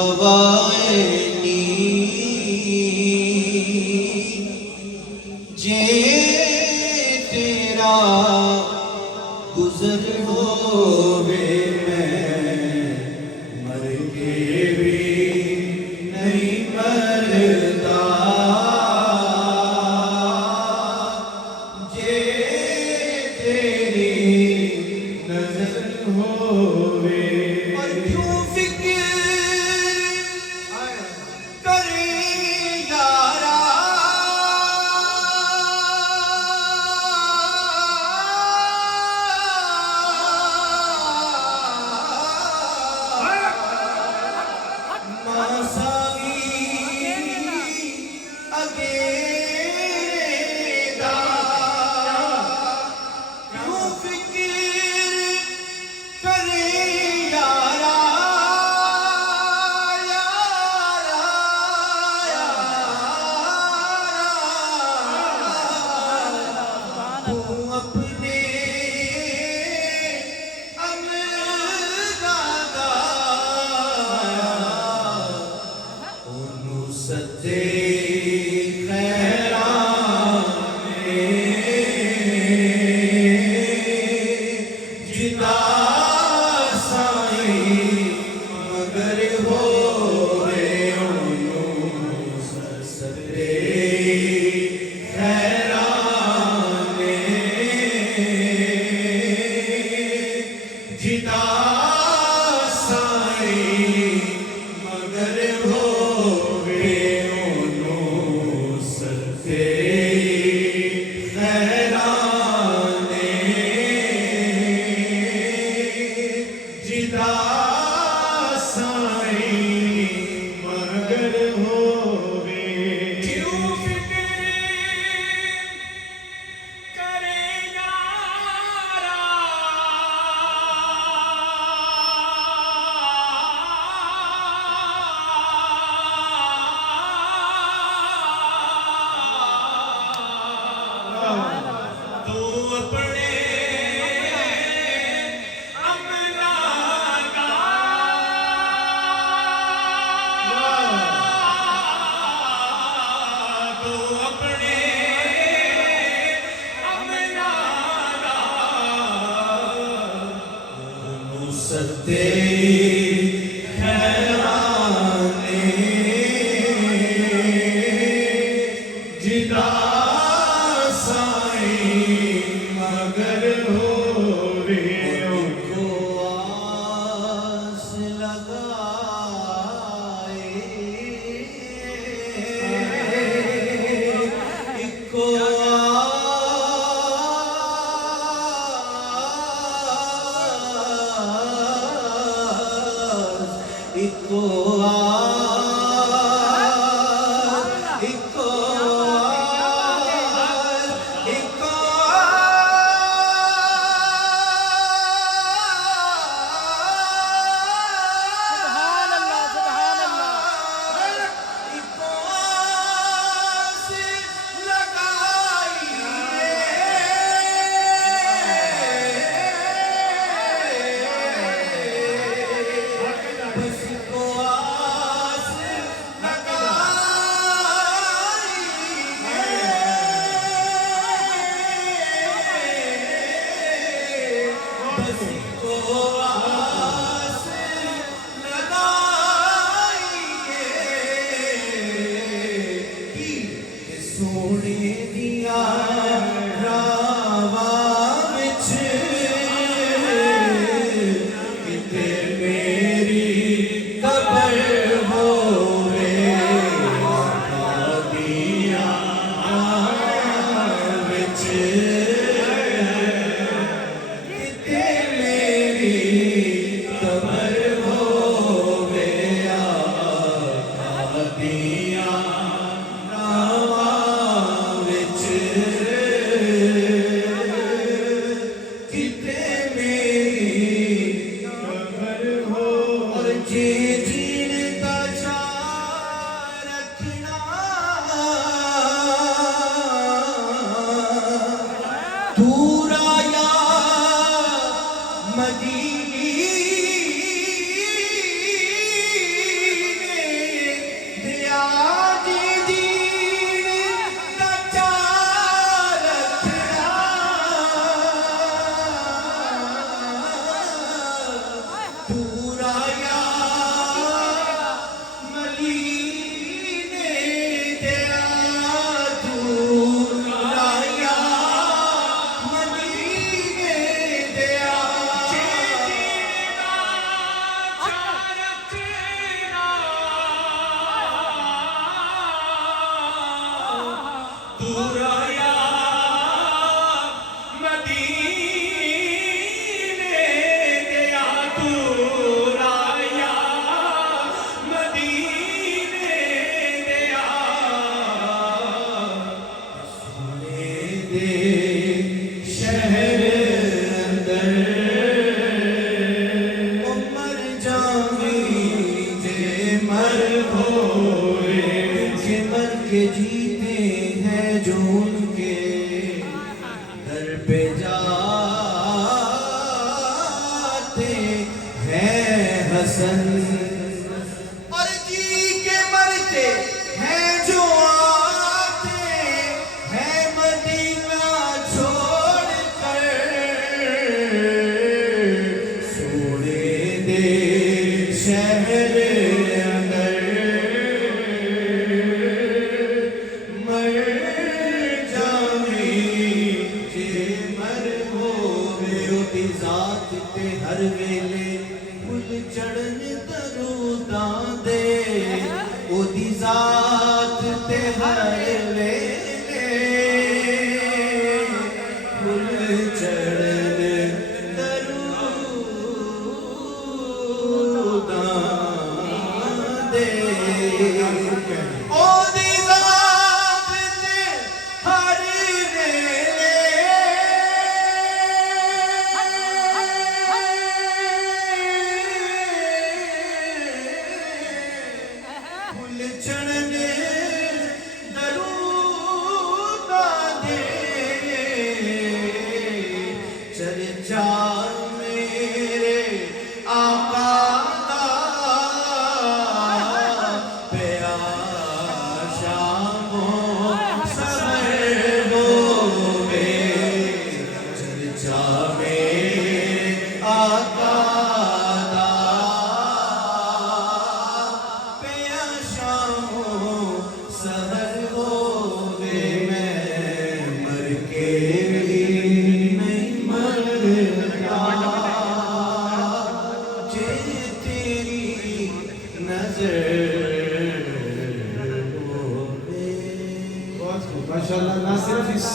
हवाए नी जे तेरा गुजर होवे मैं मर के भी नहीं मरता जे तेरी नजर होवे। और क्यों फिक्र करे यारा हसन और जी के मरते हैं जो आते हैं मदीना छोड़ कर सोने दे शहर अंदर मर जावे जे मर होवे ओदी जात ते हर वेले फुल चढ़न दरूदां दे ओदी जात ते हर वेले फुल चढ़न दरूदां दे ओदी जात ते हर फुल चढ़न दरूदां दे चर्चा मेरे आका दा पिया शामो सहर होवे चर्चा मेरे आका दा पिया शामो सहर होवे मैं मर के भी नहीं मरता जे तेरी नजर होवे। बहुत खूब, माशाल्लाह। ना सिर्फ इस